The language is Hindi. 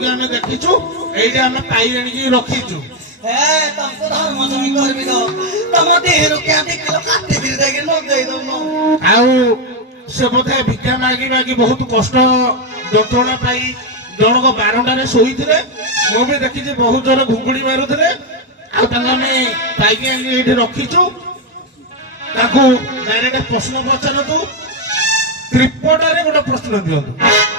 जोगी आम देखीचु ये आम पाई आनिकी रखीचु से बोधे भिक्षा मागी मागी बहुत कष्ट जंत्रणा पाई जनक बारंडारे शोई मु भी देखी बहुत जोर घुंगुड़ी मारुले पाई रखीचु डायरेक्ट प्रश्न पचारतु त्रिपटारे गोटे प्रश्न दिंतु